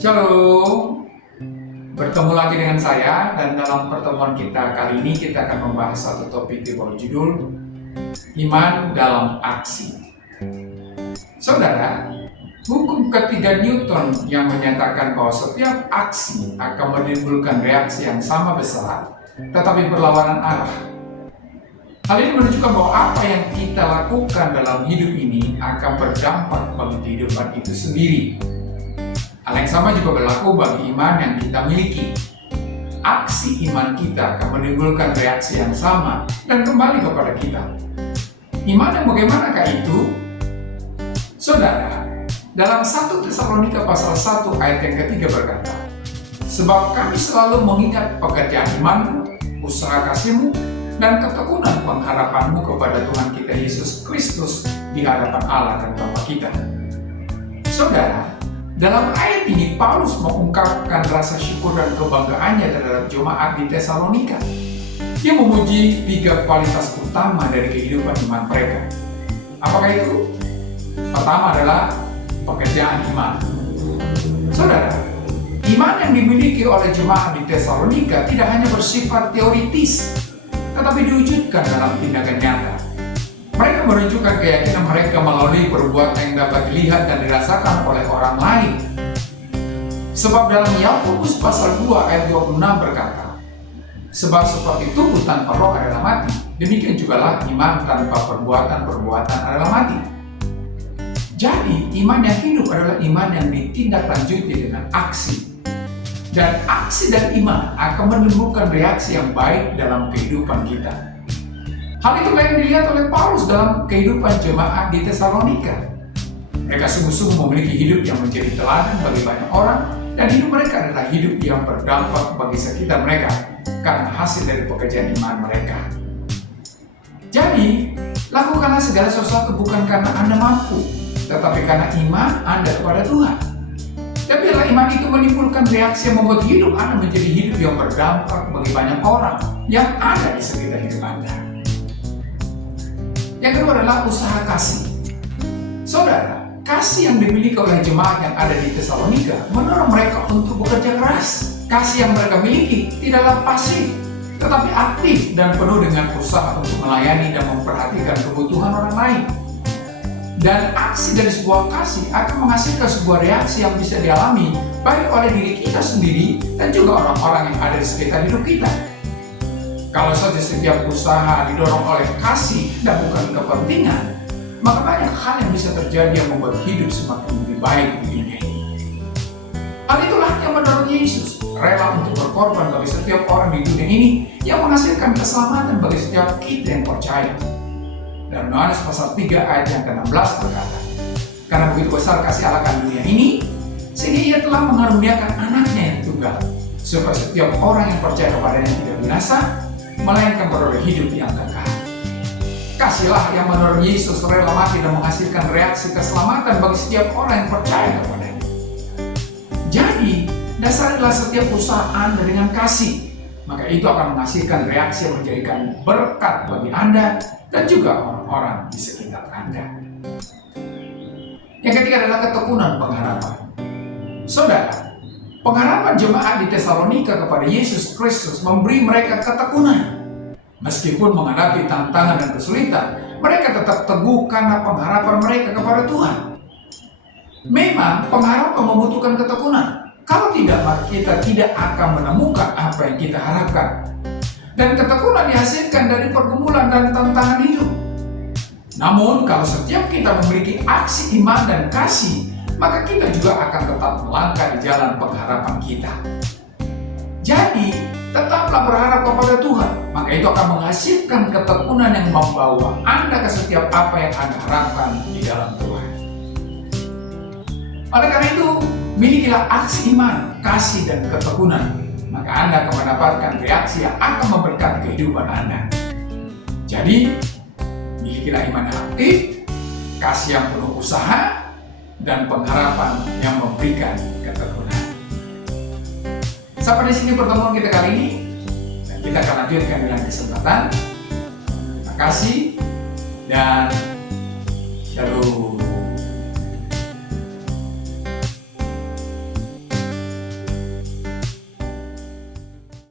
Shalom, bertemu lagi dengan saya dan dalam pertemuan kita kali ini kita akan membahas satu topik di bawah judul Iman dalam Aksi. Saudara, hukum ketiga Newton yang menyatakan bahwa setiap aksi akan menimbulkan reaksi yang sama besar tetapi berlawanan arah. Hal ini menunjukkan bahwa apa yang kita lakukan dalam hidup ini akan berdampak bagi kehidupan itu sendiri. Hal yang sama juga berlaku bagi iman yang kita miliki. Aksi iman kita akan menimbulkan reaksi yang sama dan kembali kepada kita. Iman yang bagaimanakah itu? Saudara, dalam 1 Tesalonika pasal 1 ayat yang ketiga berkata, "Sebab kami selalu mengingat pekerjaan imanmu, usaha kasihmu, dan ketekunan pengharapanmu kepada Tuhan kita Yesus Kristus di hadapan Allah dan Bapa kita." Saudara, dalam ayat ini Paulus mengungkapkan rasa syukur dan kebanggaannya terhadap jemaat di Tesalonika. Dia memuji 3 kualitas utama dari kehidupan iman mereka. Apakah itu? Pertama adalah pekerjaan iman. Saudara, iman yang dimiliki oleh jemaat di Tesalonika tidak hanya bersifat teoritis, tetapi diwujudkan dalam tindakan nyata. Mereka menunjukkan keyakinan mereka melalui perbuatan yang dapat dilihat dan dirasakan oleh orang lain. Sebab dalam Yakobus pasal 2 ayat 26 berkata, "Sebab seperti tubuh tanpa roh adalah mati, demikian jugalah iman tanpa perbuatan adalah mati." Jadi, iman yang hidup adalah iman yang ditindaklanjuti dengan aksi. Dan aksi dan iman akan menimbulkan reaksi yang baik dalam kehidupan kita. Hal itu yang dilihat oleh Paulus dalam kehidupan jemaat di Tesalonika. Mereka sungguh-sungguh memiliki hidup yang menjadi teladan bagi banyak orang, dan hidup mereka adalah hidup yang berdampak bagi sekitar mereka karena hasil dari pekerjaan iman mereka. Jadi, lakukanlah segala sesuatu bukan karena Anda mampu, tetapi karena iman Anda kepada Tuhan. Dan biarlah iman itu menimbulkan reaksi yang membuat hidup Anda menjadi hidup yang berdampak bagi banyak orang yang ada di sekitar hidup Anda. Yang kedua adalah usaha kasih. Saudara, kasih yang dimiliki oleh jemaat yang ada di Tesalonika mendorong mereka untuk bekerja keras. Kasih yang mereka miliki tidaklah pasif, tetapi aktif dan penuh dengan usaha untuk melayani dan memperhatikan kebutuhan orang lain. Dan aksi dari sebuah kasih akan menghasilkan sebuah reaksi yang bisa dialami baik oleh diri kita sendiri dan juga orang-orang yang ada di sekitar hidup kita. Kalau saja setiap usaha didorong oleh kasih dan bukan kepentingan, maka banyak hal yang bisa terjadi yang membuat hidup semakin lebih baik di dunia ini. Hal itulah yang mendorong Yesus rela untuk berkorban bagi setiap orang di dunia ini yang menghasilkan keselamatan bagi setiap kita yang percaya. Dan Yohanes pasal 3 ayat yang ke-16 berkata, "Karena begitu besar kasih Allah akan dunia ini, sehingga Ia telah mengaruniakan anaknya yang tunggal, supaya setiap orang yang percaya kepadanya tidak binasa, melainkan beroleh hidup yang kekal." Kasihlah yang mendorong Yesus rela mati dan menghasilkan reaksi keselamatan bagi setiap orang yang percaya kepadanya. Jadi, dasarilah setiap usaha Anda dengan kasih, maka itu akan menghasilkan reaksi yang menjadikan berkat bagi Anda dan juga orang-orang di sekitar Anda. Yang ketiga adalah ketekunan pengharapan. Saudara, pengharapan jemaat di Tesalonika kepada Yesus Kristus memberi mereka ketekunan. Meskipun menghadapi tantangan dan kesulitan, mereka tetap teguh karena pengharapan mereka kepada Tuhan. Memang pengharapan membutuhkan ketekunan. Kalau tidak, maka kita tidak akan menemukan apa yang kita harapkan. Dan ketekunan dihasilkan dari pergumulan dan tantangan hidup. Namun, kalau setiap kita memiliki aksi iman dan kasih, maka kita juga akan tetap melangkah di jalan pengharapan kita. Jadi, tetaplah berharap kepada Tuhan, maka itu akan menghasilkan ketekunan yang membawa Anda ke setiap apa yang Anda harapkan di dalam Tuhan. Oleh karena itu, milikilah aksi iman, kasih, dan ketekunan, maka Anda akan mendapatkan reaksi yang akan memberkati kehidupan Anda. Jadi, milikilah iman yang aktif, kasih yang penuh usaha, dan pengharapan yang memberikan ketekunan. Sampai di sini pertemuan kita kali ini, dan kita akan lanjutkan dengan kesempatan. Terima kasih dan shalom.